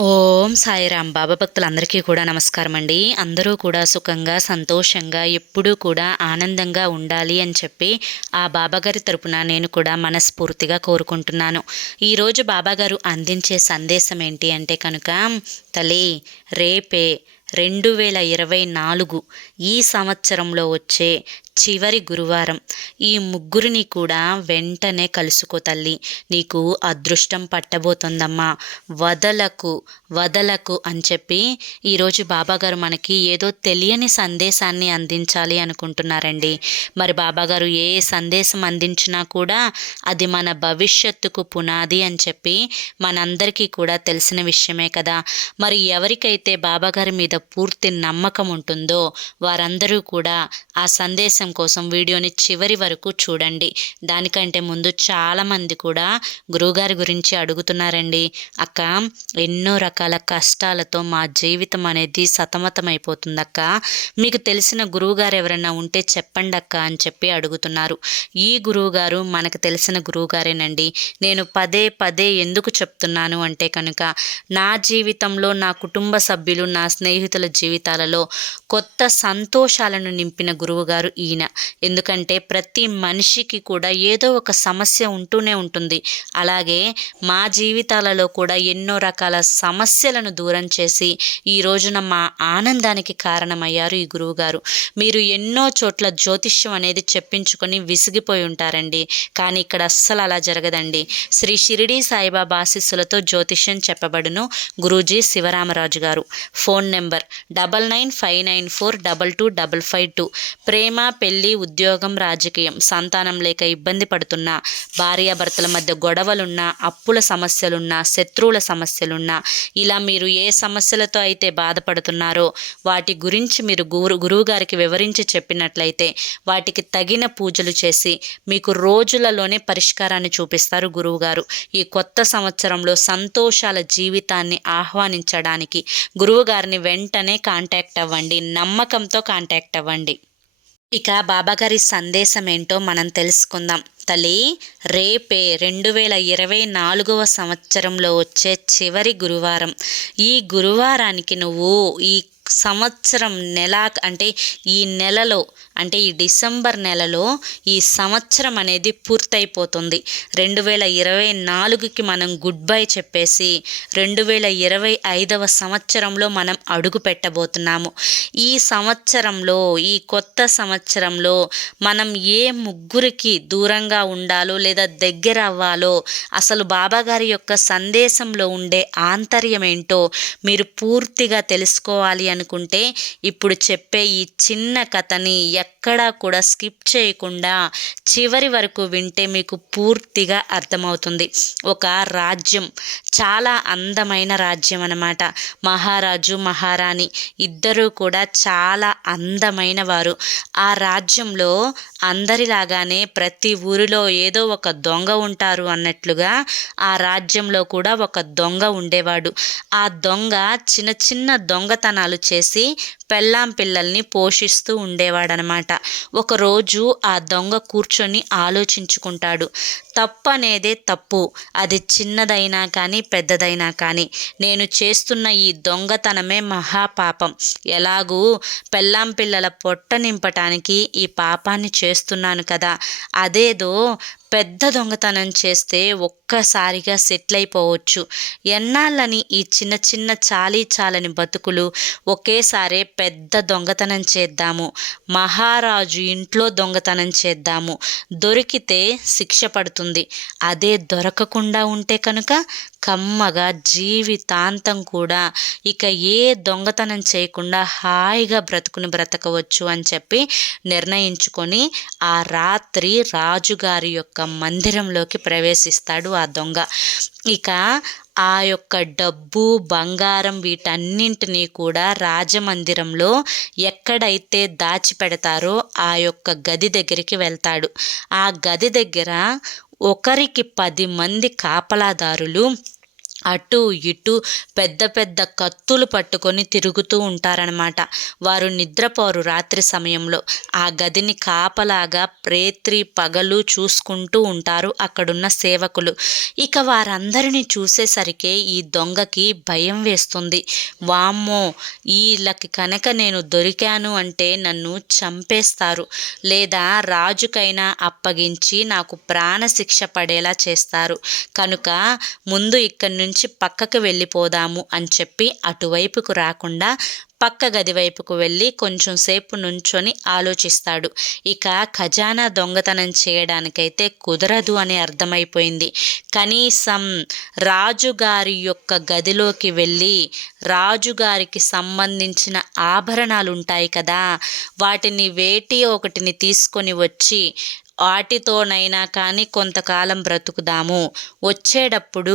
ఓం సాయిరాం. బాబా భక్తులందరికీ కూడా నమస్కారం అండి. అందరూ కూడా సుఖంగా, సంతోషంగా, ఎప్పుడూ కూడా ఆనందంగా ఉండాలి అని చెప్పి ఆ బాబాగారి తరపున నేను కూడా మనస్ఫూర్తిగా కోరుకుంటున్నాను. ఈరోజు బాబాగారు అందించే సందేశం ఏంటి అంటే కనుక, తల్లి, రేపే 2024 ఈ సంవత్సరంలో వచ్చే చివరి గురువారం. ఈ ముగ్గురిని కూడా వెంటనే కలుసుకో తల్లి. నీకు అదృష్టం పట్టబోతుందమ్మా. వదలకు వదలకు అని చెప్పి ఈరోజు బాబాగారు మనకి ఏదో తెలియని సందేశాన్ని అందించాలి అనుకుంటున్నారండి. మరి బాబాగారు ఏ సందేశం అందించినా కూడా అది మన భవిష్యత్తుకు పునాది అని చెప్పి మనందరికీ కూడా తెలిసిన విషయమే కదా. మరి ఎవరికైతే బాబాగారి మీద పూర్తి నమ్మకం ఉంటుందో వారందరూ కూడా ఆ సందేశం కోసం వీడియోని చివరి వరకు చూడండి. దానికంటే ముందు చాలామంది కూడా గురువుగారి గురించి అడుగుతున్నారండి. అక్క, ఎన్నో రకాల కష్టాలతో మా జీవితం అనేది సతమతమైపోతుంది అక్క, మీకు తెలిసిన గురువుగారు ఎవరైనా ఉంటే చెప్పండి అక్క అని చెప్పి అడుగుతున్నారు. ఈ గురువుగారు మనకు తెలిసిన గురువుగారేనండి. నేను పదే పదే ఎందుకు చెప్తున్నాను అంటే కనుక, నా జీవితంలో, నా కుటుంబ సభ్యులు, నా స్నేహితుల జీవితాలలో కొత్త సంతోషాలను నింపిన గురువుగారు ఈయన. ఎందుకంటే ప్రతి మనిషికి కూడా ఏదో ఒక సమస్య ఉంటూనే ఉంటుంది. అలాగే మా జీవితాలలో కూడా ఎన్నో రకాల సమస్యలను దూరం చేసి ఈ రోజున మా ఆనందానికి కారణమయ్యారు ఈ గురువుగారు. మీరు ఎన్నో చోట్ల జ్యోతిష్యం అనేది చెప్పించుకొని విసిగిపోయి ఉంటారండి. కానీ ఇక్కడ అస్సలు అలా జరగదండి. శ్రీ షిరిడి సాయిబాబా ఆశీస్సులతో జ్యోతిష్యం చెప్పబడును. గురూజీ శివరామరాజు గారు. Phone number 9959422552. ప్రేమ, పెళ్లి, ఉద్యోగం, రాజకీయం, సంతానం లేక ఇబ్బంది పడుతున్నా, భార్యాభర్తల మధ్య గొడవలున్నా, అప్పుల సమస్యలున్నా, శత్రువుల సమస్యలున్నా, ఇలా మీరు ఏ సమస్యలతో అయితే బాధపడుతున్నారో వాటి గురించి మీరు గురువుగారికి వివరించి చెప్పినట్లయితే వాటికి తగిన పూజలు చేసి మీకు రోజులలోనే పరిష్కారాన్ని చూపిస్తారు గురువుగారు. ఈ కొత్త సంవత్సరంలో సంతోషాల జీవితాన్ని ఆహ్వానించడానికి గురువుగారిని వెంటనే కాంటాక్ట్ అవ్వండి. నమ్మకంతో కాంటాక్ట్ అవ్వండి. ఇక బాబాగారి సందేశం ఏంటో మనం తెలుసుకుందాం. తల్లి, రేపే 2024 సంవత్సరంలో వచ్చే చివరి గురువారం. ఈ గురువారానికి నువ్వు ఈ సంవత్సరం అంటే ఈ నెలలో, అంటే ఈ డిసెంబర్ నెలలో ఈ సంవత్సరం అనేది పూర్తయిపోతుంది. 2024కి మనం గుడ్ బై చెప్పేసి 2025వ సంవత్సరంలో మనం అడుగు పెట్టబోతున్నాము. ఈ సంవత్సరంలో, ఈ కొత్త సంవత్సరంలో మనం ఏ ముగ్గురికి దూరంగా ఉండాలో లేదా దగ్గర అవ్వాలో, అసలు బాబాగారి యొక్క సందేశంలో ఉండే ఆంతర్యం ఏంటో మీరు పూర్తిగా తెలుసుకోవాలి అనుకుంటే ఇప్పుడు చెప్పే ఈ చిన్న కథని ఎక్కడా కూడా స్కిప్ చేయకుండా చివరి వరకు వింటే మీకు పూర్తిగా అర్థమవుతుంది. ఒక రాజ్యం, చాలా అందమైన రాజ్యం అన్నమాట. మహారాజు, మహారాణి ఇద్దరూ కూడా చాలా అందమైన వారు. ఆ రాజ్యంలో అందరిలాగానే ప్రతి ఊరిలో ఏదో ఒక దొంగ ఉంటారు అన్నట్లుగా ఆ రాజ్యంలో కూడా ఒక దొంగ ఉండేవాడు. ఆ దొంగ చిన్న చిన్న దొంగతనాలు చేసి పెళ్ళాం పిల్లల్ని పోషిస్తూ ఉండేవాడనమాట. ఒకరోజు ఆ దొంగ కూర్చొని ఆలోచించుకుంటాడు. తప్పు అనేదే తప్పు, అది చిన్నదైనా కానీ పెద్దదైనా కానీ. నేను చేస్తున్న ఈ దొంగతనమే మహాపాపం. ఎలాగూ పెళ్ళాం పిల్లల పొట్ట నింపటానికి ఈ పాపాన్ని చేస్తున్నాను కదా, అదేదో పెద్ద దొంగతనం చేస్తే ఒక్కసారిగా సెటిల్ అయిపోవచ్చు. ఎన్నాళ్ళని ఈ చిన్న చిన్న చాలని బతుకులు, ఒకేసారి పెద్ద దొంగతనం చేద్దాము, మహారాజు ఇంట్లో దొంగతనం చేద్దాము, దొరికితే శిక్ష పడుతుంది. అదే దొరకకుండా ఉంటే కనుక కమ్మగా జీవితాంతం కూడా ఇక ఏ దొంగతనం చేయకుండా హాయిగా బ్రతకవచ్చు అని చెప్పి నిర్ణయించుకొని ఆ రాత్రి రాజుగారి యొక్క మందిరంలోకి ప్రవేశిస్తాడు ఆ దొంగ. ఇక ఆ యొక్క డబ్బు, బంగారం వీటన్నింటినీ కూడా రాజమందిరంలో ఎక్కడైతే దాచిపెడతారో ఆ యొక్క గది దగ్గరికి వెళ్తాడు. ఆ గది దగ్గర ఒకరికి 10 మంది కాపలాదారులు అటు ఇటు పెద్ద పెద్ద కత్తులు పట్టుకొని తిరుగుతూ ఉంటారనమాట. వారు నిద్రపోరు రాత్రి సమయంలో. ఆ గదిని కాపలాగా రేత్రి పగలు చూసుకుంటూ ఉంటారు అక్కడున్న సేవకులు. ఇక వారందరినీ చూసేసరికే ఈ దొంగకి భయం వేస్తుంది. వామ్మో! ఈళ్ళకి కనుక నేను దొరికాను అంటే నన్ను చంపేస్తారు, లేదా రాజుకైనా అప్పగించి నాకు ప్రాణశిక్ష పడేలా చేస్తారు. కనుక ముందు ఇక్కడి నుంచి పక్కకు వెళ్ళిపోదాము అని చెప్పి అటువైపుకు రాకుండా పక్క గది వైపుకు వెళ్ళి కొంచెం సేపు నుంచొని ఆలోచిస్తాడు. ఇక ఖజానా దొంగతనం చేయడానికైతే కుదరదు అని అర్థమైపోయింది. కనీసం రాజుగారి యొక్క గదిలోకి వెళ్ళి రాజుగారికి సంబంధించిన ఆభరణాలు ఉంటాయి కదా, వాటిని వేటి ఒకటిని తీసుకొని వచ్చి వాటితోనైనా కానీ కొంతకాలం బ్రతుకుదాము, వచ్చేటప్పుడు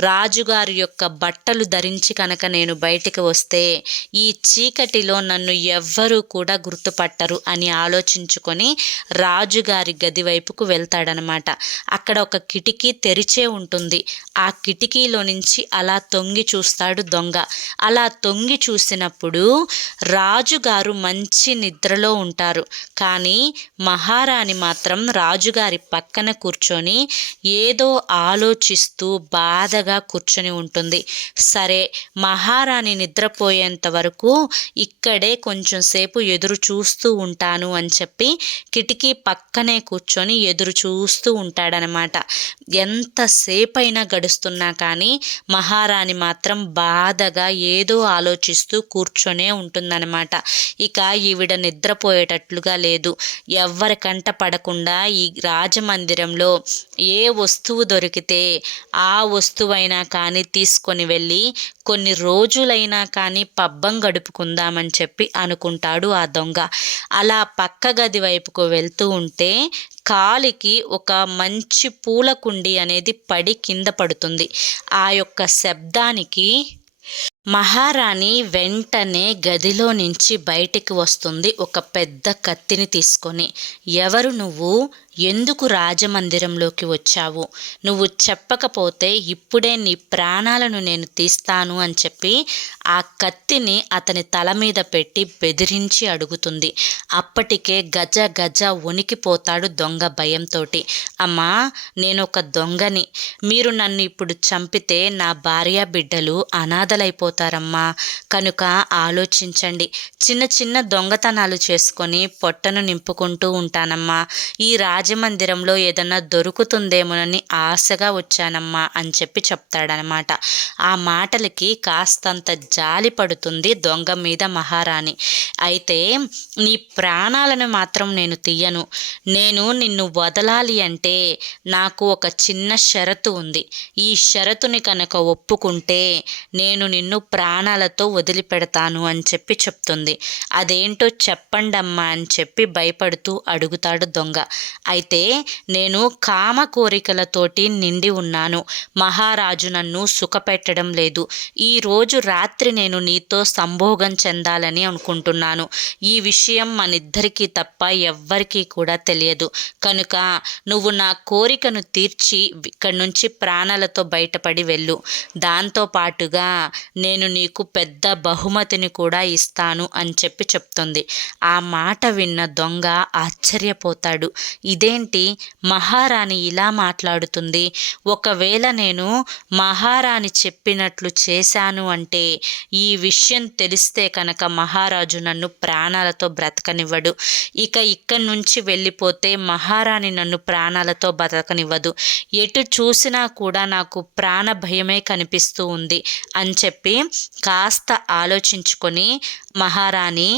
రాజుగారి యొక్క బట్టలు ధరించి కనుక నేను బయటికి వస్తే ఈ చీకటిలో నన్ను ఎవ్వరూ కూడా గుర్తుపట్టరు అని ఆలోచించుకొని రాజుగారి గది వైపుకు వెళ్తాడనమాట. అక్కడ ఒక కిటికీ తెరిచే ఉంటుంది. ఆ కిటికీలో నుంచి అలా తొంగి చూస్తాడు దొంగ. అలా తొంగి చూసినప్పుడు రాజుగారు మంచి నిద్రలో ఉంటారు. కానీ మహారాణి మాత్రం రాజుగారి పక్కన కూర్చొని ఏదో ఆలోచిస్తూ బాధగా కూర్చొని ఉంటుంది. సరే, మహారాణి నిద్రపోయేంత వరకు ఇక్కడే కొంచెం సేపు ఎదురు చూస్తూ ఉంటాను అని చెప్పి కిటికీ పక్కనే కూర్చొని ఎదురు చూస్తూ ఉంటాడనమాట. ఎంతసేపైనా గడుస్తున్నా కానీ మహారాణి మాత్రం బాధగా ఏదో ఆలోచిస్తూ కూర్చొనే ఉంటుందన్నమాట. ఇక ఈవిడ నిద్రపోయేటట్లుగా లేదు. ఎవ్వరి కంట పడకుండా ఈ రాజమందిరంలో ఏ వస్తువు దొరికితే ఆ వస్తువైనా కానీ తీసుకొని వెళ్ళి కొన్ని రోజులైనా కానీ పబ్బం గడుపుకుందామని చెప్పి అనుకుంటాడు ఆ దొంగ. అలా పక్క గది వైపుకు వెళ్తూ ఉంటే కాలికి ఒక మంచి పూల కుండి అనేది పడి కింద పడుతుంది. ఆ యొక్క శబ్దానికి మహారాణి వెంటనే గదిలో నుంచి బయటికి వస్తుంది ఒక పెద్ద కత్తిని తీసుకొని. ఎవరు నువ్వు? ఎందుకు రాజమందిరంలోకి వచ్చావు? నువ్వు చెప్పకపోతే ఇప్పుడే నీ ప్రాణాలను నేను తీస్తాను అని చెప్పి ఆ కత్తిని అతని తల మీద పెట్టి బెదిరించి అడుగుతుంది. అప్పటికే గజ గజ వణికిపోతాడు దొంగ భయంతో. అమ్మా, నేను ఒక దొంగని. మీరు నన్ను ఇప్పుడు చంపితే నా భార్య బిడ్డలు అనాథలైపోతారమ్మా. కనుక ఆలోచించండి. చిన్న చిన్న దొంగతనాలు చేసుకొని పొట్టను నింపుకుంటూ ఉంటానమ్మా. ఈ రాజమందిరంలో ఏదన్నా దొరుకుతుందేమోనని ఆశగా వచ్చానమ్మా అని చెప్పి చెప్తాడనమాట. ఆ మాటలకి కాస్తంత జాలి పడుతుంది దొంగ మీద మహారాణి. అయితే నీ ప్రాణాలను మాత్రం నేను తీయను. నేను నిన్ను వదలాలి అంటే నాకు ఒక చిన్న షరతు ఉంది. ఈ షరతుని కనుక ఒప్పుకుంటే నేను నిన్ను ప్రాణాలతో వదిలిపెడతాను అని చెప్పి చెప్తుంది. అదేంటో చెప్పండమ్మా అని చెప్పి భయపడుతూ అడుగుతాడు దొంగ. అయితే నేను కామ కోరికలతోటి నిండి ఉన్నాను. మహారాజు నన్ను సుఖపెట్టడం లేదు. ఈరోజు రాత్రి నేను నీతో సంభోగం చెందాలని అనుకుంటున్నాను. ఈ విషయం మనిద్దరికీ తప్ప ఎవ్వరికీ కూడా తెలియదు. కనుక నువ్వు నా కోరికను తీర్చి ఇక్కడి నుంచి ప్రాణాలతో బయటపడి వెళ్ళు. దాంతో పాటుగా నేను నీకు పెద్ద బహుమతిని కూడా ఇస్తాను అని చెప్పి చెప్తుంది. ఆ మాట విన్న దొంగ ఆశ్చర్యపోతాడు. ఇదేంటి, మహారాణి ఇలా మాట్లాడుతుంది? ఒకవేళ నేను మహారాణి చెప్పినట్లు చేశాను అంటే ఈ విషయం తెలిస్తే కనుక మహారాజు నన్ను ప్రాణాలతో బ్రతకనివ్వడు. ఇక్కడి నుంచి వెళ్ళిపోతే మహారాణి నన్ను ప్రాణాలతో బ్రతకనివ్వదు. ఎటు చూసినా కూడా నాకు ప్రాణ భయమే కనిపిస్తూ ఉంది అని చెప్పి కాస్త ఆలోచించుకొని, మహారాణి,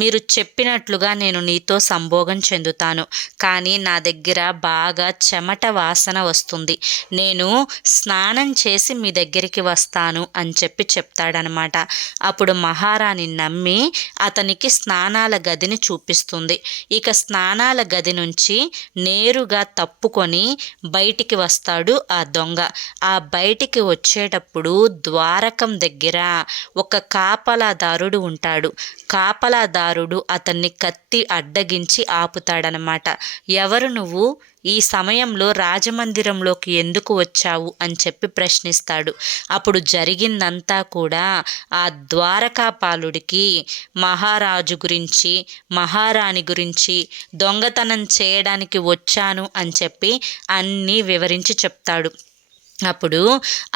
మీరు చెప్పినట్లుగా నేను నీతో సంభోగం చెందుతాను. కానీ నా దగ్గర బాగా చెమట వాసన వస్తుంది. నేను స్నానం చేసి మీ దగ్గరికి వస్తాను అని చెప్పి చెప్తాడనమాట. అప్పుడు మహారాణి నమ్మి అతనికి స్నానాల గదిని చూపిస్తుంది. ఇక స్నానాల గది నుంచి నేరుగా తప్పుకొని బయటికి వస్తాడు ఆ దొంగ. ఆ బయటికి వచ్చేటప్పుడు ద్వారకం దగ్గర ఒక కాపలాదారుడు ఉంటాడు. కాపలాదారుడు అతన్ని కత్తి అడ్డగించి ఆపుతాడనమాట. ఎవరు ఎవరు నువ్వు? ఈ సమయంలో రాజమందిరంలోకి ఎందుకు వచ్చావు అని చెప్పి ప్రశ్నిస్తాడు. అప్పుడు జరిగిందంతా కూడా ఆ ద్వారకాపాలుడికి మహారాజు గురించి, మహారాణి గురించి, దొంగతనం చేయడానికి వచ్చాను అని చెప్పి అన్నీ వివరించి చెప్తాడు. అప్పుడు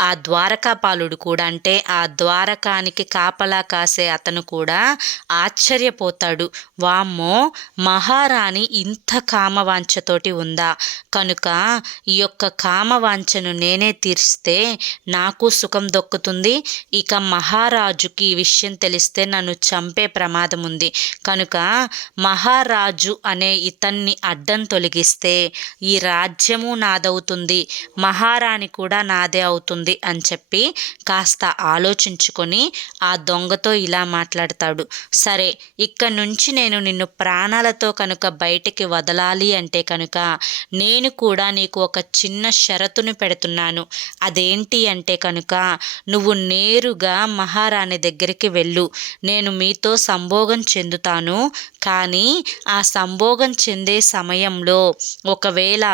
ఆ ద్వారకాపాలుడు కూడా, అంటే ఆ ద్వారకానికి కాపలా కాసే అతను కూడా ఆశ్చర్యపోతాడు. వామ్మో, మహారాణి ఇంత కామవాంఛతోటి ఉందా? కనుక ఈ యొక్క కామవాంఛను నేనే తీర్స్తే నాకు సుఖం దొక్కుతుంది. ఇక మహారాజుకి ఈ విషయం తెలిస్తే నన్ను చంపే ప్రమాదం ఉంది. కనుక మహారాజు అనే ఇతన్ని అడ్డం తొలగిస్తే ఈ రాజ్యము నాదవుతుంది, మహారాణి కూడా నాదే అవుతుంది అని చెప్పి కాస్త ఆలోచించుకొని ఆ దొంగతో ఇలా మాట్లాడతాడు. సరే, ఇక్కడ నుంచి నేను నిన్ను ప్రాణాలతో కనుక బయటికి వదలాలి అంటే కనుక నేను కూడా నీకు ఒక చిన్న షరతును పెడుతున్నాను. అదేంటి అంటే కనుక నువ్వు నేరుగా మహారాణి దగ్గరికి వెళ్ళు. నేను మీతో సంభోగం చెందుతాను. కానీ ఆ సంభోగం చెందే సమయంలో ఒకవేళ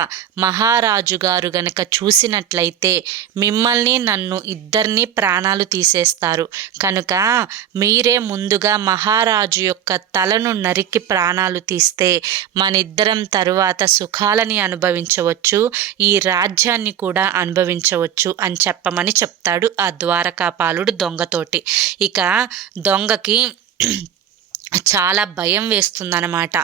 మహారాజు గారు గనక చూసినట్లయితే మిమ్మల్ని నన్ను ఇద్దరిని ప్రాణాలు తీసేస్తారు. కనుక మీరే ముందుగా మహారాజు యొక్క తలను నరికి ప్రాణాలు తీస్తే మనిద్దరం తరువాత సుఖాలని అనుభవించవచ్చు, ఈ రాజ్యాన్ని కూడా అనుభవించవచ్చు అని చెప్పమని చెప్తాడు ఆ ద్వారకాపాలుడు దొంగతోటి. ఇక దొంగకి చాలా భయం వేస్తుందన్నమాట.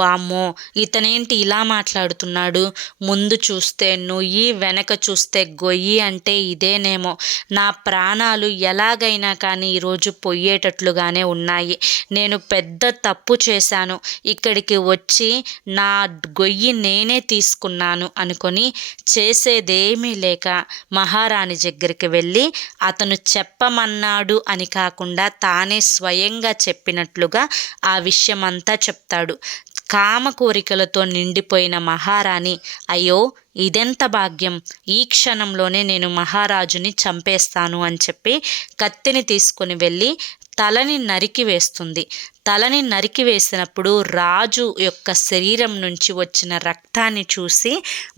వామ్మో, ఇతనేంటి ఇలా మాట్లాడుతున్నాడు? ముందు చూస్తే నుయ్యి, వెనక చూస్తే గొయ్యి అంటే ఇదేనేమో. నా ప్రాణాలు ఎలాగైనా కానీ ఈరోజు పొయ్యేటట్లుగానే ఉన్నాయి. నేను పెద్ద తప్పు చేశాను, ఇక్కడికి వచ్చి నా గొయ్యి నేనే తీసుకున్నాను అనుకొని చేసేదేమీ లేక మహారాణి దగ్గరికి వెళ్ళి అతను చెప్పమన్నాడు అని కాకుండా తానే స్వయంగా చెప్పినట్లుగా ఆ విషయమంతా చెప్తాడు. కామ కోరికలతో నిండిపోయిన మహారాణి, అయ్యో ఇదెంత భాగ్యం, ఈ క్షణంలోనే నేను మహారాజుని చంపేస్తాను అని చెప్పి కత్తిని తీసుకుని వెళ్ళి తలని నరికి వేస్తుంది. తలని నరికి వేసినప్పుడు రాజు యొక్క శరీరం నుంచి వచ్చిన రక్తాన్ని చూసి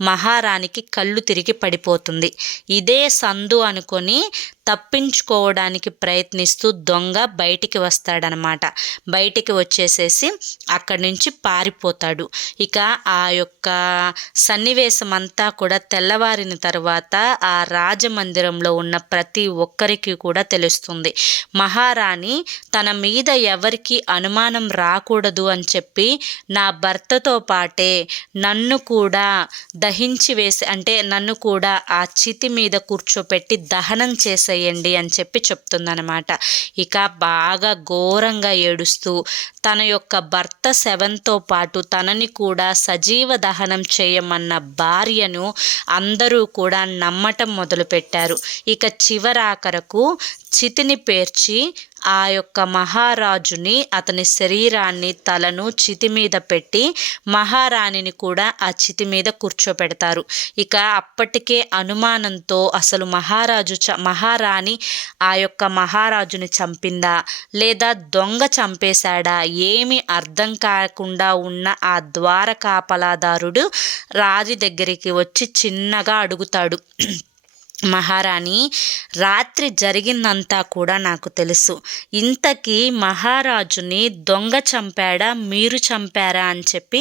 మహారాణికి కళ్ళు తిరిగి పడిపోతుంది. ఇదే సందు అనుకొని తప్పించుకోవడానికి ప్రయత్నిస్తూ దొంగ బయటికి వస్తాడనమాట. బయటికి వచ్చేసేసి అక్కడి నుంచి పారిపోతాడు. ఇక ఆ యొక్క సన్నివేశం అంతా కూడా తెల్లవారిన తర్వాత ఆ రాజమందిరంలో ఉన్న ప్రతి ఒక్కరికి కూడా తెలుస్తుంది. మహారాణి తన మీద ఎవరికి అనుమానం రాకూడదు అని చెప్పి నా భర్తతో పాటే నన్ను కూడా దహించి వేసి, అంటే నన్ను కూడా ఆ చితి మీద కూర్చోపెట్టి దహనం చేసేయండి అని చెప్పి చెప్తుందనమాట. ఇక బాగా ఘోరంగా ఏడుస్తూ తన యొక్క భర్త శవంతో పాటు తనని కూడా సజీవ దహనం చేయమన్న భార్యను అందరూ కూడా నమ్మటం మొదలుపెట్టారు. ఇక చివరాఖరకు చితిని పేర్చి ఆ యొక్క మహారాజుని, అతని శరీరాన్ని, తలను చితి మీద పెట్టి మహారాణిని కూడా ఆ చితి మీద కూర్చోపెడతారు. ఇక అప్పటికే అనుమానంతో అసలు మహారాణి ఆ యొక్క మహారాజుని చంపిందా లేదా దొంగ చంపేశాడా ఏమీ అర్థం కాకుండా ఉన్న ఆ ద్వార కాపలాదారుడు రాజు దగ్గరికి వచ్చి చిన్నగా అడుగుతాడు. మహారాణి, రాత్రి జరిగిందంతా కూడా నాకు తెలుసు. ఇంతకీ మహారాజుని దొంగ చంపాడా, మీరు చంపారా అని చెప్పి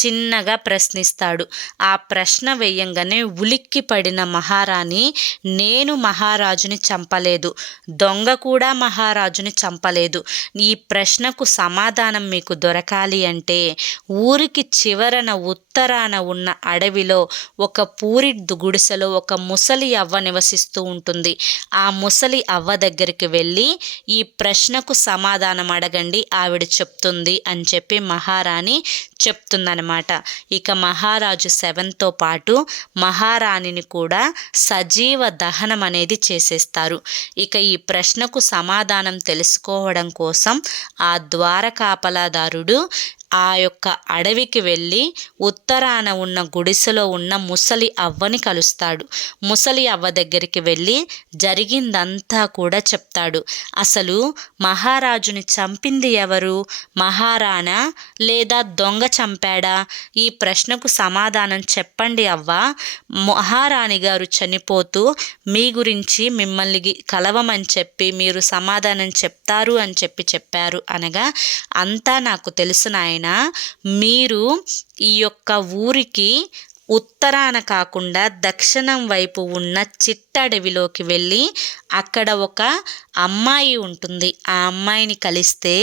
చిన్నగా ప్రశ్నిస్తాడు. ఆ ప్రశ్న వేయంగానే ఉలిక్కి పడిన మహారాణి, నేను మహారాజుని చంపలేదు, దొంగ కూడా మహారాజుని చంపలేదు. ఈ ప్రశ్నకు సమాధానం మీకు దొరకాలి అంటే ఊరికి చివరన ఉత్తరాన ఉన్న అడవిలో ఒక పూరి గుడిసెలో ఒక ముసలి అవ్వ నివసిస్తూ ఉంటుంది. ఆ ముసలి అవ్వ దగ్గరికి వెళ్ళి ఈ ప్రశ్నకు సమాధానం అడగండి, ఆవిడ చెప్తుంది అని చెప్పి మహారాణి చెప్తుందనమాట. ఇక మహారాజు శవంతో పాటు మహారాణిని కూడా సజీవ దహనం అనేది చేసేస్తారు. ఇక ఈ ప్రశ్నకు సమాధానం తెలుసుకోవడం కోసం ఆ ద్వార కాపలాదారుడు ఆ యొక్క అడవికి వెళ్ళి ఉత్తరాన ఉన్న గుడిసెలో ఉన్న ముసలి అవ్వని కలుస్తాడు. ముసలి అవ్వ దగ్గరికి వెళ్ళి జరిగిందంతా కూడా చెప్తాడు. అసలు మహారాజుని చంపింది ఎవరు? మహారాణా లేదా దొంగ చంపాడా? ఈ ప్రశ్నకు సమాధానం చెప్పండి అవ్వ. మహారాణి గారు చనిపోతూ మీ గురించి మిమ్మల్ని కలవమని చెప్పి మీరు సమాధానం చెప్తారు అని చెప్పారు అనగా, అంతా నాకు తెలుసు నాయనా, మీరు ఈ యొక్క ఊరికి ఉత్తరాన కాకుండా దక్షిణం వైపు ఉన్న చిట్టడవిలోకి వెళ్ళి అక్కడ ఒక అమ్మాయి ఉంటుంది. ఆ అమ్మాయిని కలిస్తే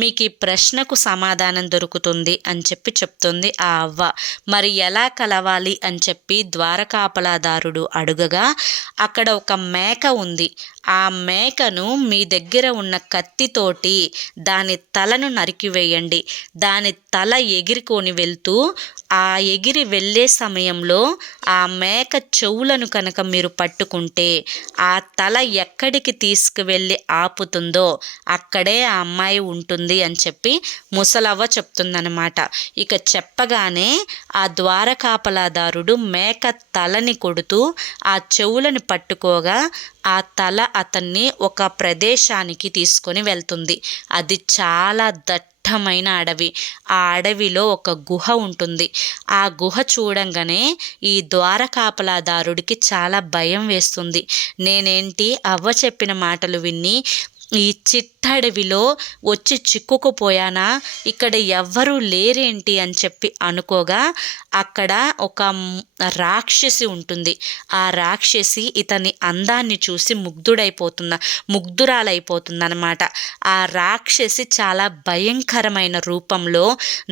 మీకు ఈ ప్రశ్నకు సమాధానం దొరుకుతుంది అని చెప్తుంది ఆ అవ్వ. మరి ఎలా కలవాలి అని చెప్పి ద్వారకాపలాదారుడు అడుగగా, అక్కడ ఒక మేక ఉంది. ఆ మేకను మీ దగ్గర ఉన్న కత్తితోటి దాని తలను నరికివేయండి. దాని తల ఎగిరికొని వెళ్తూ ఆ ఎగిరి వెళ్ళే సమయంలో ఆ మేక చెవులను కనుక మీరు పట్టుకుంటే ఆ తల ఎక్కడికి తీసుకువెళ్ళి ఆపుతుందో అక్కడే ఆ అమ్మాయి ఉంటుంది అని చెప్పి ముసలవ్వ చెప్తుందనమాట. ఇక చెప్పగానే ఆ ద్వారకాపలాదారుడు మేక తలని కొడుతూ ఆ చెవులను పట్టుకోగా ఆ తల అతన్ని ఒక ప్రదేశానికి తీసుకొని వెళ్తుంది. అది చాలా దట్టమైన అడవి. ఆ అడవిలో ఒక గుహ ఉంటుంది. ఆ గుహ చూడంగానే ఈ ద్వారకాపలాదారుడికి చాలా భయం వేస్తుంది. నేనేంటి అవ్వ చెప్పిన మాటలు విని ఈ చిట్టడవిలో వచ్చి చిక్కుకుపోయానా? ఇక్కడ ఎవ్వరూ లేరేంటి అని చెప్పి అనుకోగా అక్కడ ఒక రాక్షసి ఉంటుంది. ఆ రాక్షసి ఇతని అందాన్ని చూసి ముగ్ధురాలైపోతుందన్నమాట. ఆ రాక్షసి చాలా భయంకరమైన రూపంలో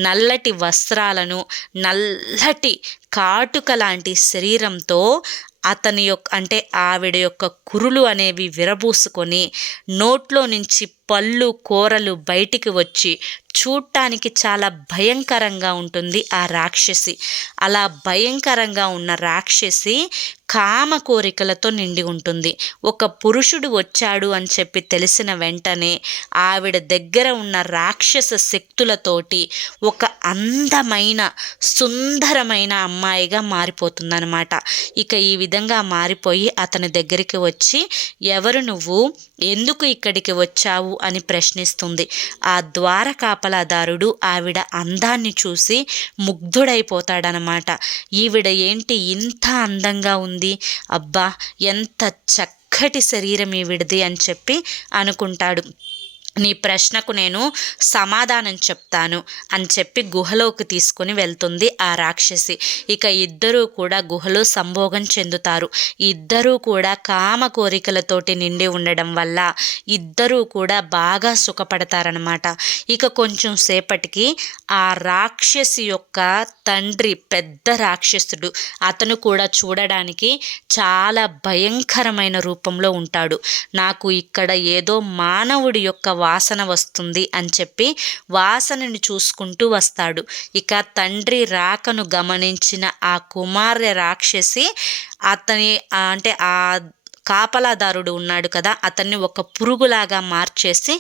నల్లటి వస్త్రాలను, నల్లటి కాటుక లాంటి శరీరంతో అతని యొక్క అంటే ఆవిడ యొక్క కురులు అనేవి విరబూసుకొని నోట్లో నుంచి పళ్ళు కూరలు బయటికి వచ్చి చూడటానికి చాలా భయంకరంగా ఉంటుంది ఆ రాక్షసి. అలా భయంకరంగా ఉన్న రాక్షసి కామ కోరికలతో నిండి ఉంటుంది. ఒక పురుషుడు వచ్చాడు అని చెప్పి తెలిసిన వెంటనే ఆవిడ దగ్గర ఉన్న రాక్షస శక్తులతోటి ఒక అందమైన సుందరమైన అమ్మాయిగా మారిపోతుందన్నమాట. ఇక ఈ విధంగా మారిపోయి అతని దగ్గరికి వచ్చి, ఎవరు నువ్వు, ఎందుకు ఇక్కడికి వచ్చావు అని ప్రశ్నిస్తుంది. ఆ ద్వారకాపలాదారుడు ఆవిడ అందాన్ని చూసి ముగ్ధుడైపోతాడనమాట. ఈవిడ ఏంటి ఇంత అందంగా ఉంది, అబ్బా ఎంత చక్కటి శరీరం ఈవిడది అని చెప్పి అనుకుంటాడు. నీ ప్రశ్నకు నేను సమాధానం చెప్తాను అని చెప్పి గుహలోకి తీసుకుని వెళ్తుంది ఆ రాక్షసి. ఇక ఇద్దరూ కూడా గుహలో సంభోగం చెందుతారు. ఇద్దరూ కూడా కామ కోరికలతోటి నిండి ఉండడం వల్ల ఇద్దరూ కూడా బాగా సుఖపడతారనమాట. ఇక కొంచెం సేపటికి ఆ రాక్షసి యొక్క తండ్రి పెద్ద రాక్షసుడు, అతను కూడా చూడడానికి చాలా భయంకరమైన రూపంలో ఉంటాడు. నాకు ఇక్కడ ఏదో మానవుడి యొక్క వాసన వస్తుంది అని చెప్పి వాసనని చూసుకుంటూ వస్తాడు. ఇక తండ్రి రాకను గమనించిన ఆ కుమార్తె రాక్షసి అతని అంటే ఆ కాపలాదారుడు ఉన్నాడు కదా, అతన్ని ఒక పురుగులాగా మార్చేసి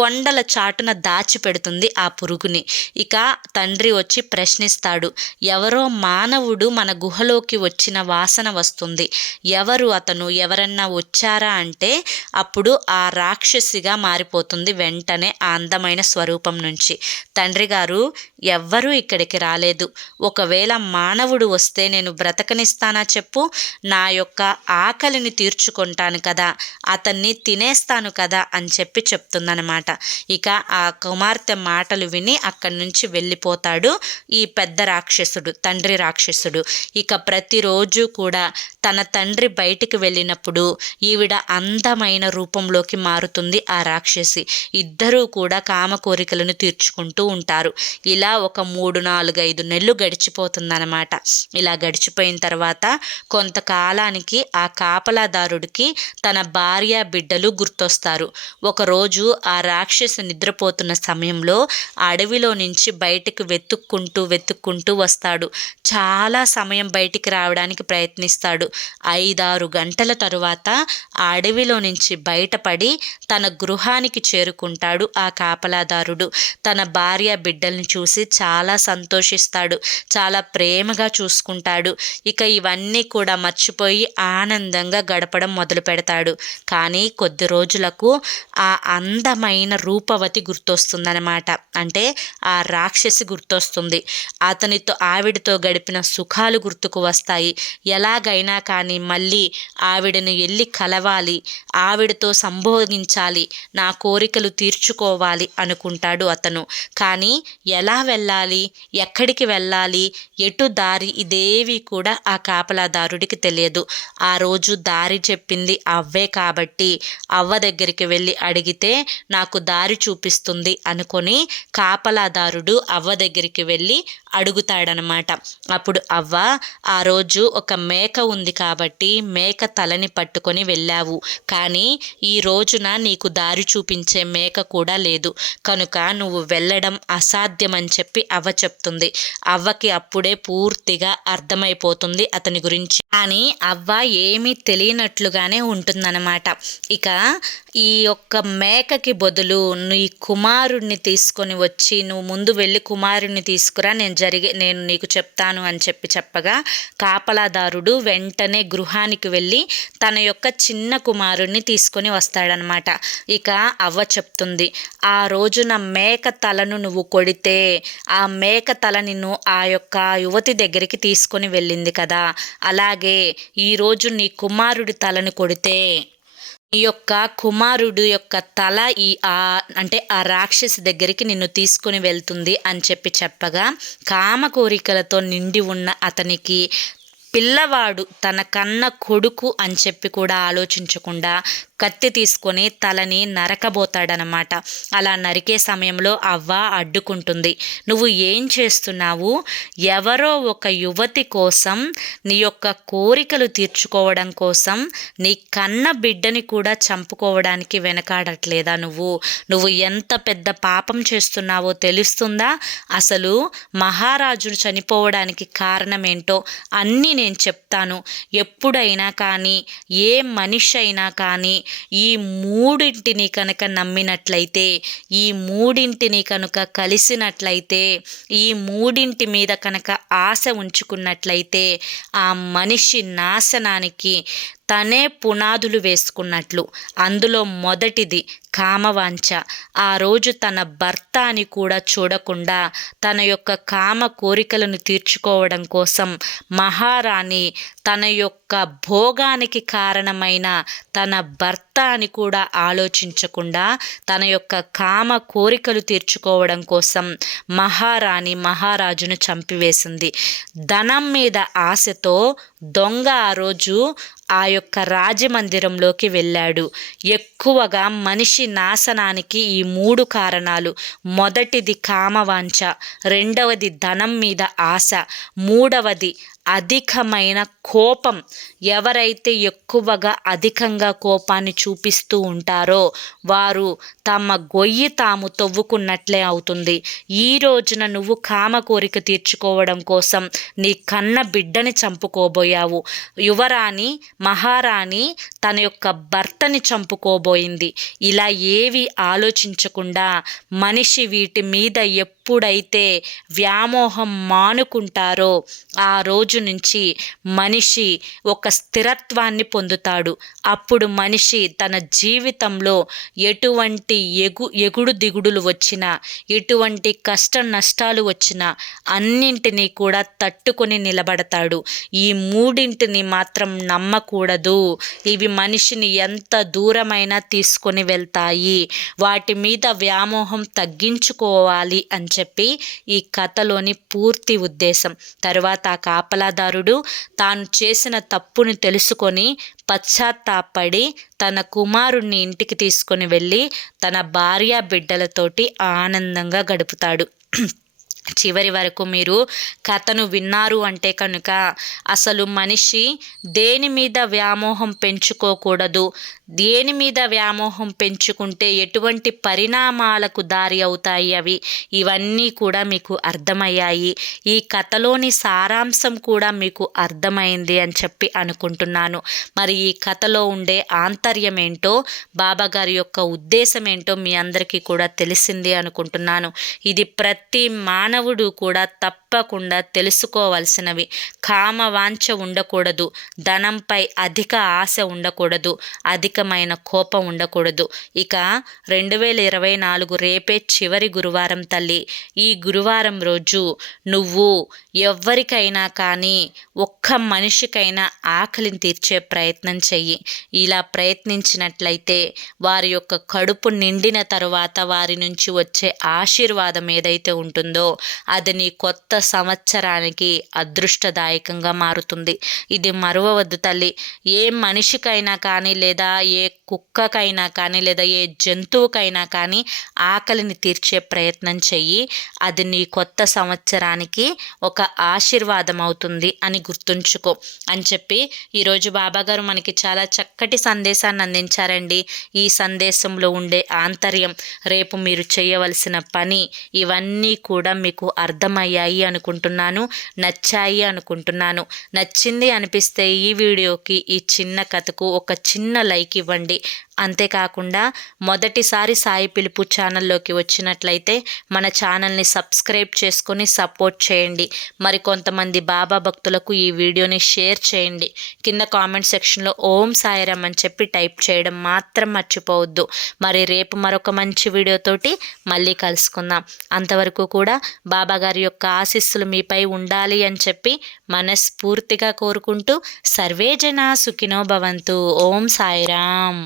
కొండల చాటున దాచిపెడుతుంది ఆ పురుగుని. ఇక తండ్రి వచ్చి ప్రశ్నిస్తాడు, ఎవరో మానవుడు మన గుహలోకి వచ్చిన వాసన వస్తుంది, ఎవరు అతను, ఎవరన్నా వచ్చారా అంటే అప్పుడు ఆ రాక్షసిగా మారిపోతుంది వెంటనే ఆ అందమైన స్వరూపం నుంచి. తండ్రి గారు, ఎవ్వరూ ఇక్కడికి రాలేదు. ఒకవేళ మానవుడు వస్తే నేను బ్రతకనిస్తానా చెప్పు? నా యొక్క ఆకలిని తీర్చుకుంటాను కదా, అతన్ని తినేస్తాను కదా అని చెప్తుందనమాట. ఇక ఆ కుమార్తె మాటలు విని అక్కడి నుంచి వెళ్ళిపోతాడు ఈ పెద్ద రాక్షసుడు, తండ్రి రాక్షసుడు. ఇక ప్రతిరోజు కూడా తన తండ్రి బయటికి వెళ్ళినప్పుడు ఈవిడ అందమైన రూపంలోకి మారుతుంది ఆ రాక్షసి. ఇద్దరూ కూడా కామ కోరికలను తీర్చుకుంటూ ఉంటారు. ఇలా ఒక 3-4-5 నెలలు గడిచిపోతుందన్నమాట. ఇలా గడిచిపోయిన తర్వాత కొంతకాలానికి ఆ కాపలాదారుడికి తన భార్య బిడ్డలు గుర్తొస్తారు. ఒకరోజు ఆ రాక్షసి నిద్రపోతున్న సమయంలో అడవిలో నుంచి బయటకు వెతుక్కుంటూ వస్తాడు. చాలా సమయం బయటికి రావడానికి ప్రయత్నిస్తాడు. 5-6 గంటల తరువాత ఆ అడవిలో నుంచి బయటపడి తన గృహానికి చేరుకుంటాడు ఆ కాపలాదారుడు. తన భార్య బిడ్డల్ని చూసి చాలా సంతోషిస్తాడు, చాలా ప్రేమగా చూసుకుంటాడు. ఇక ఇవన్నీ కూడా మర్చిపోయి ఆనందంగా గడపడం మొదలు పెడతాడు. కానీ కొద్ది రోజులకు ఆ అందమైన రూపవతి గుర్తొస్తుందన్నమాట. అంటే ఆ రాక్షసి గుర్తొస్తుంది. ఆవిడతో గడిపిన సుఖాలు గుర్తుకు వస్తాయి. ఎలాగైనా కానీ మళ్ళీ ఆవిడను వెళ్ళి కలవాలి, ఆవిడతో సంభోగించాలి, నా కోరికలు తీర్చుకోవాలి అనుకుంటాడు అతను. కానీ ఎలా వెళ్ళాలి, ఎక్కడికి వెళ్ళాలి, ఎటు దారి, ఇదేవి కూడా ఆ కాపలాదారుడికి తెలియదు. ఆ రోజు దారి చెప్పింది అవ్వే కాబట్టి అవ్వ దగ్గరికి వెళ్ళి అడిగితే నాకు దారి చూపిస్తుంది అనుకొని కాపలాదారుడు అవ్వ దగ్గరికి వెళ్ళి అడుగుతాడనమాట. అప్పుడు అవ్వ, ఆ రోజు ఒక మేక ఉంది కాబట్టి మేక తలని పట్టుకొని వెళ్ళావు, కానీ ఈ రోజున నీకు దారి చూపించే మేక కూడా లేదు, కనుక నువ్వు వెళ్ళడం అసాధ్యమని చెప్పి అవ్వ చెప్తుంది. అవ్వకి అప్పుడే పూర్తిగా అర్థమైపోతుంది అతని గురించి. కానీ అవ్వ ఏమీ తెలియనట్లుగానే ఉంటుందన్నమాట. ఇక ఈ యొక్క మేకకి బదులు నీ కుమారుడిని తీసుకొని వచ్చి నువ్వు ముందు వెళ్ళి కుమారుడిని తీసుకురా, నేను నీకు చెప్తాను అని చెప్పగా కాపలాదారుడు వెంటనే గృహానికి వెళ్ళి తన యొక్క చిన్న కుమారుడిని తీసుకొని వస్తాడనమాట. ఇక అవ్వ చెప్తుంది, ఆ రోజున మేక తలను నువ్వు కొడితే ఆ మేక తల నిన్ను ఆ యొక్క యువతి దగ్గరికి తీసుకొని వెళ్ళింది కదా, అలాగే ఈరోజు నీ కుమారుడి తలను కొడితే ఈ యొక్క కుమారుడు యొక్క తల అంటే ఆ రాక్షసి దగ్గరికి నిన్ను తీసుకుని వెళ్తుంది అని చెప్పగా కామ కోరికలతో నిండి ఉన్న అతనికి పిల్లవాడు తన కన్న కొడుకు అని చెప్పి కూడా ఆలోచించకుండా కత్తి తీసుకొని తలని నరకబోతాడనమాట. అలా నరికే సమయంలో అవ్వ అడ్డుకుంటుంది. నువ్వు ఏం చేస్తున్నావు? ఎవరో ఒక యువతి కోసం, నీ యొక్క కోరికలు తీర్చుకోవడం కోసం నీ కన్న బిడ్డని కూడా చంపుకోవడానికి వెనకాడట్లేదా? నువ్వు ఎంత పెద్ద పాపం చేస్తున్నావో తెలుస్తుందా? అసలు మహారాజును చనిపోవడానికి కారణమేంటో అన్నీ నేను చెప్తాను. ఎప్పుడైనా కానీ ఏ మనిషి అయినా కానీ ఈ మూడింటిని కనుక నమ్మినట్లయితే, ఈ మూడింటిని కనుక కలిసినట్లయితే, ఈ మూడింటి మీద కనుక ఆశ ఉంచుకున్నట్లయితే ఆ మనిషి నాశనానికి తనే పునాదులు వేసుకున్నట్లు. అందులో మొదటిది కామవాంఛ. ఆ రోజు తన భర్త అని కూడా చూడకుండా తన యొక్క కామ కోరికలను తీర్చుకోవడం కోసం మహారాణి తన యొక్క భోగానికి కారణమైన తన భర్త అని కూడా ఆలోచించకుండా తన యొక్క కామ కోరికలు తీర్చుకోవడం కోసం మహారాజును చంపివేసింది. ధనం మీద ఆశతో దొంగ ఆ రోజు ఆ యొక్క రాజమందిరంలోకి వెళ్ళాడు. ఎక్కువగా మనిషి నాశనానికి ఈ 3 కారణాలు. మొదటిది కామవాంఛ, రెండవది ధనం మీద ఆశ, మూడవది అధికమైన కోపం. ఎవరైతే ఎక్కువగా అధికంగా కోపాన్ని చూపిస్తూ ఉంటారో వారు తమ గొయ్యి తాము తవ్వుకున్నట్లే అవుతుంది. ఈ రోజున నువ్వు కామ కోరిక తీర్చుకోవడం కోసం నీ కన్న బిడ్డని చంపుకోబోయావు. యువరాణి మహారాణి తన యొక్క భర్తని చంపుకోబోయింది. ఇలా ఏవి ఆలోచించకుండా మనిషి వీటి మీద ఎప్పుడైతే వ్యామోహం మానుకుంటారో ఆ రోజు నుంచి మనిషి ఒక స్థిరత్వాన్ని పొందుతాడు. అప్పుడు మనిషి తన జీవితంలో ఎటువంటి ఎగుడు దిగుడులు వచ్చినా, ఎటువంటి కష్ట నష్టాలు వచ్చినా అన్నింటినీ కూడా తట్టుకొని నిలబడతాడు. ఈ మూడింటిని మాత్రం నమ్మకూడదు. ఇవి మనిషిని ఎంత దూరమైనా తీసుకొని వెళ్తాయి. వాటి మీద వ్యామోహం తగ్గించుకోవాలి అని చెప్పి ఈ కథలోని పూర్తి ఉద్దేశం. తరువాత ఆ కాపలాదారుడు తాను చేసిన తప్పుని తెలుసుకొని పశ్చాత్తాపడి తన కుమారుణ్ణి ఇంటికి తీసుకొని వెళ్ళి తన భార్య బిడ్డలతోటి ఆనందంగా గడుపుతాడు. చివరి వరకు మీరు కథను విన్నారు అంటే కనుక అసలు మనిషి దేని మీద వ్యామోహం పెంచుకోకూడదు, దేని మీద వ్యామోహం పెంచుకుంటే ఎటువంటి పరిణామాలకు దారి అవుతాయి అవి, ఇవన్నీ కూడా మీకు అర్థమయ్యాయి. ఈ కథలోని సారాంశం కూడా మీకు అర్థమైంది అని చెప్పి అనుకుంటున్నాను. మరి ఈ కథలో ఉండే ఆంతర్యం ఏంటో, బాబాగారి యొక్క ఉద్దేశం ఏంటో మీ అందరికీ కూడా తెలిసింది అనుకుంటున్నాను. ఇది ప్రతి మానవుడు కూడా తప్పకుండా తెలుసుకోవలసినవి. కామవాంఛ ఉండకూడదు, ధనంపై అధిక ఆశ ఉండకూడదు, అధికమైన కోపం ఉండకూడదు. ఇక 2024 రేపే చివరి గురువారం తల్లి. ఈ గురువారం రోజు నువ్వు ఎవ్వరికైనా కానీ ఒక్క మనిషికైనా ఆకలిని తీర్చే ప్రయత్నం చెయ్యి. ఇలా ప్రయత్నించినట్లయితే వారి యొక్క కడుపు నిండిన తరువాత వారి నుంచి వచ్చే ఆశీర్వాదం ఏదైతే ఉంటుందో అది నీ కొత్త సంవత్సరానికి అదృష్టదాయకంగా మారుతుంది. ఇది మరువవద్దు తల్లి. ఏ మనిషికైనా కానీ, లేదా ఏ కుక్కకైనా కానీ, లేదా ఏ జంతువుకైనా కానీ ఆకలిని తీర్చే ప్రయత్నం చెయ్యి. అది నీ కొత్త సంవత్సరానికి ఒక ఆశీర్వాదం అవుతుంది అని గుర్తుంచుకో అని చెప్పి ఈరోజు బాబాగారు మనకి చాలా చక్కటి సందేశాన్ని అందించారండి. ఈ సందేశంలో ఉండే ఆంతర్యం, రేపు మీరు చేయవలసిన పని, ఇవన్నీ కూడా మీకు అర్థమయ్యాయి అనుకుంటున్నాను, నచ్చాయి అనుకుంటున్నాను. నచ్చింది అనిపిస్తే ఈ వీడియోకి, ఈ చిన్న కథకు ఒక చిన్న లైక్ ఇవ్వండి. అంతేకాకుండా మొదటిసారి సాయి పిలుపు ఛానల్లోకి వచ్చినట్లయితే మన ఛానల్ని సబ్స్క్రైబ్ చేసుకొని సపోర్ట్ చేయండి. మరి కొంతమంది బాబా భక్తులకు ఈ వీడియోని షేర్ చేయండి. కింద కామెంట్ సెక్షన్లో ఓం సాయిరామ్ అని చెప్పి టైప్ చేయడం మాత్రం మర్చిపోవద్దు. మరి రేపు మరొక మంచి వీడియోతోటి మళ్ళీ కలుసుకుందాం. అంతవరకు కూడా బాబా గారి యొక్క ఆశీస్సులు మీపై ఉండాలి అని చెప్పి మనస్ఫూర్తిగా కోరుకుంటూ సర్వే జనా సుఖినో భవంతు. ఓం సాయిరామ్.